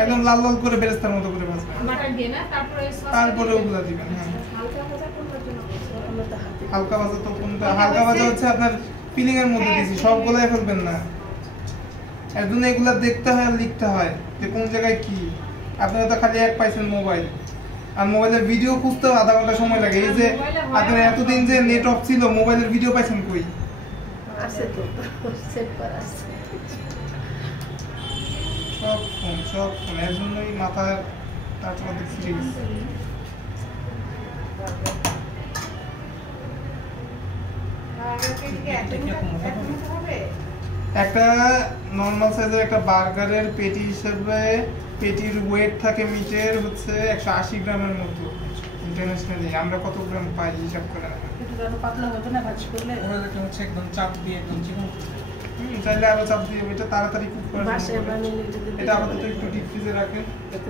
একদম লাল লাল করে বেরেস্তার মতো করে ভাজবেন। বাটার দিয়ে না, তারপরে ওগুলা দিবেন। হ্যাঁ, হালকা ভাজা কোনটার জন্য বলছো? আমরা তো হাতে হালকা ভাজা তো কোনটা? হালকা ভাজা হচ্ছে আপনার ফিলিং এর মধ্যে দিছি, সবগুলাই ফেলবেন না। এর জন্য এগুলা দেখতে হয় আর লিখতে হয় যে কোন জায়গায় কি। আপনারা তো খালি এক পাইছেন মোবাইল, আর মোবাইলের ভিডিও খুঁজতে আধা ঘন্টা সময় লাগে। এই যে আপনার এতদিন যে নেট অফ ছিল, মোবাইলের ভিডিও পাইছেন কই? আছে তো, সেভ করা আছে। সব ফোন এর জন্যই মাথায় তারপর দেখছি। একটা নরমাল সাইজের একটা বার্গারের পেটি হিসেবে পেটির ওয়েট থাকে মিটের হচ্ছে 180 গ্রামের মতো। ইন্টারন্যাশনালি আমরা কত গ্রাম পাই হিসাব করে রাখা। একটু পাতলা হবে না ভাজি করলে? ওরা দেখতে হচ্ছে একদম চাপ দিয়ে একদম চিকন। চাইলে আরো চাপ দিয়ে এটা তাড়াতাড়ি কুক করা বাসায় যাবে। বানিয়ে নিতে এটা আপাতত একটু ডিপ ফ্রিজে রাখেন। এতে